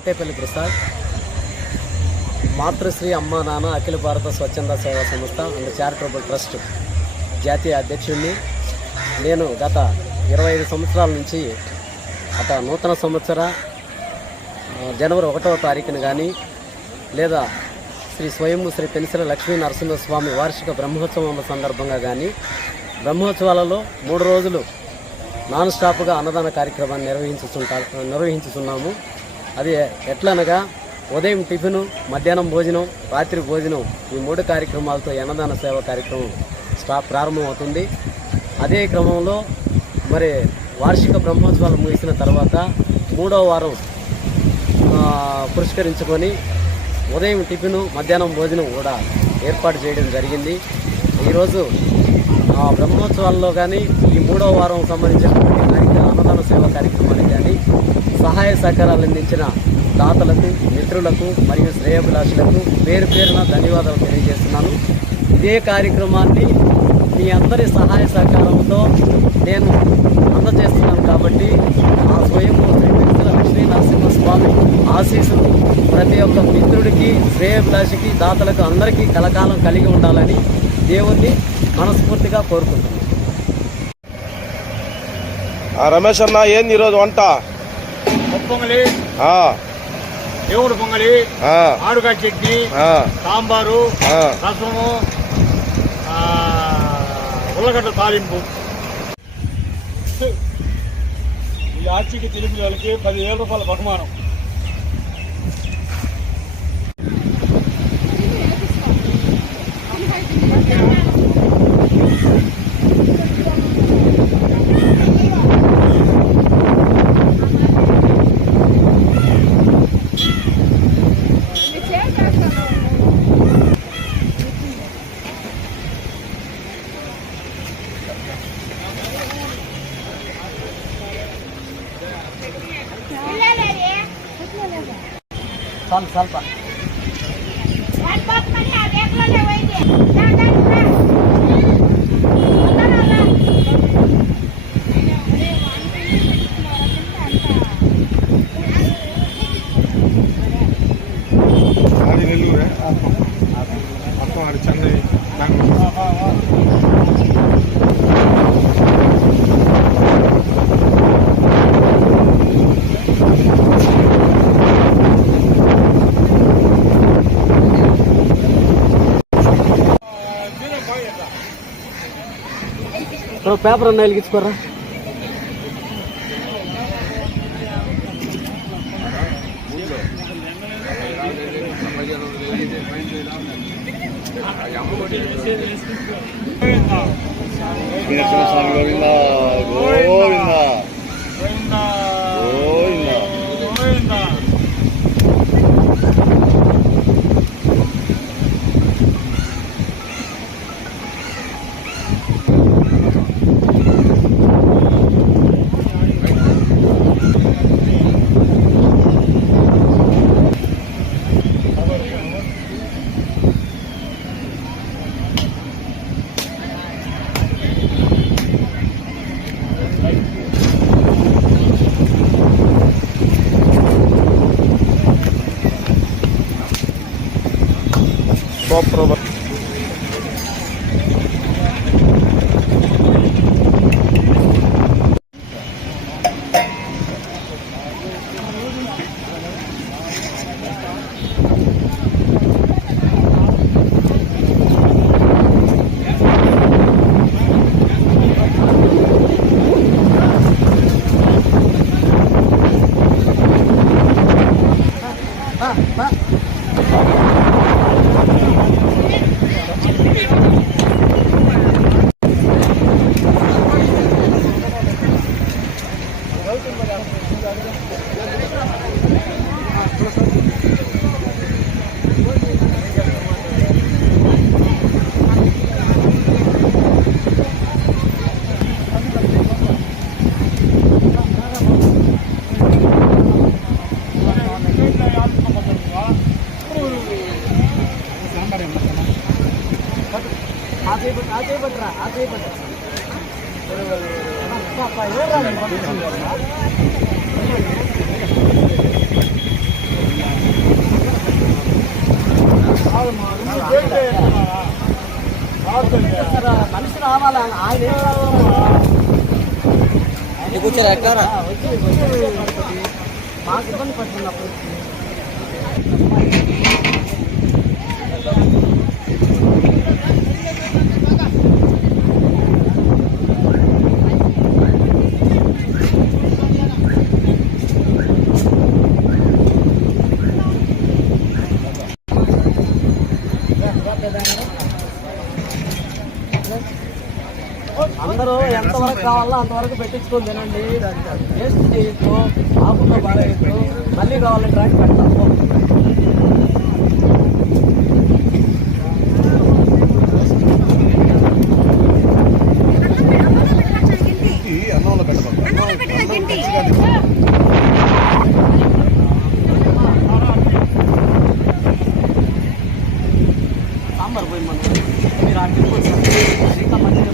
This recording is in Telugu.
కంటేపల్లి ప్రసాద్, మాతృశ్రీ అమ్మా నాన్న అఖిల భారత స్వచ్ఛంద సేవా సంస్థ అండ్ చారిటబుల్ ట్రస్ట్ జాతీయ అధ్యక్షుడిని. నేను గత 25 సంవత్సరాల నుంచి నూతన సంవత్సర జనవరి 1వ తారీఖున కానీ లేదా శ్రీ స్వయంభూ శ్రీ పెన్సిల లక్ష్మీ నరసింహస్వామి వార్షిక బ్రహ్మోత్సవం సందర్భంగా కానీ బ్రహ్మోత్సవాలలో 3 రోజులు నాన్ స్టాప్గా అన్నదాన కార్యక్రమాన్ని నిర్వహించుతున్నాము. అది ఎట్లనగా ఉదయం టిఫిను, మధ్యాహ్నం భోజనం, రాత్రి భోజనం, ఈ 3 కార్యక్రమాలతో అన్నదాన సేవ కార్యక్రమం ప్రారంభమవుతుంది. అదే క్రమంలో మరి వార్షిక బ్రహ్మోత్సవాలు ముగిసిన తర్వాత 3వ వారం పురస్కరించుకొని ఉదయం టిఫిను, మధ్యాహ్నం భోజనం కూడా ఏర్పాటు చేయడం జరిగింది. ఈరోజు బ్రహ్మోత్సవాల్లో కానీ ఈ 3వ వారం సంబంధించినటువంటి అన్నదాన సేవ కార్యక్రమానికి కానీ సహాయ సహకారాలు అందించిన దాతలకు, మిత్రులకు మరియు శ్రేయోభిలాషులకు పేరు పేరున ధన్యవాదాలు తెలియజేస్తున్నాను. ఇదే కార్యక్రమాన్ని మీ అందరి సహాయ సహకారంతో నేను అందజేస్తున్నాను కాబట్టి ఆ స్వయంభూ శ్రీ పెన్సిల లక్ష్మీ నరసింహస్వామి ఆశీస్సులు ప్రతి ఒక్క మిత్రుడికి, శ్రేయోభిలాషికి, దాతలకు అందరికీ కలకాలం కలిగి ఉండాలని దేవుణ్ణి మనస్ఫూర్తిగా కోరుకుంటున్నాను. రమేష్ అన్న, ఏంది ఈరోజు వంట? పొంగలి, దేవుడు పొంగలి, ఆడుగా చట్నీ, సాంబారు, రసము, ఉల్లగడ్డ తాలింపు. ఈ ఆర్చికి తెలిపిన వాళ్ళకి 10,000 రూపాయల బహుమానం. ಸ್ವಲ್ಪ నెల్లూరే మొత్తం ఆడి చెన్నై, పేపర్ అన్న వెలిగించుకోరా. సూపర్. మనిషి రావాలా ఆయన ఏం కూర్చోరా ఎట్లా మాకు ఇబ్బంది పడుతున్నప్పుడు అందరూ ఎంతవరకు కావాలో అంతవరకు పెట్టించుకొని తినండి. వేస్ట్ చేయొద్దు, ఆకుల్లో బాగేయద్దు. మళ్ళీ కావాలంటే రాకి పెడతాము. అన్నంలో పెట్టమా సాంబార్ పోయి మనం మీరు ఆ టిప్పు ఇంకా మంచిగా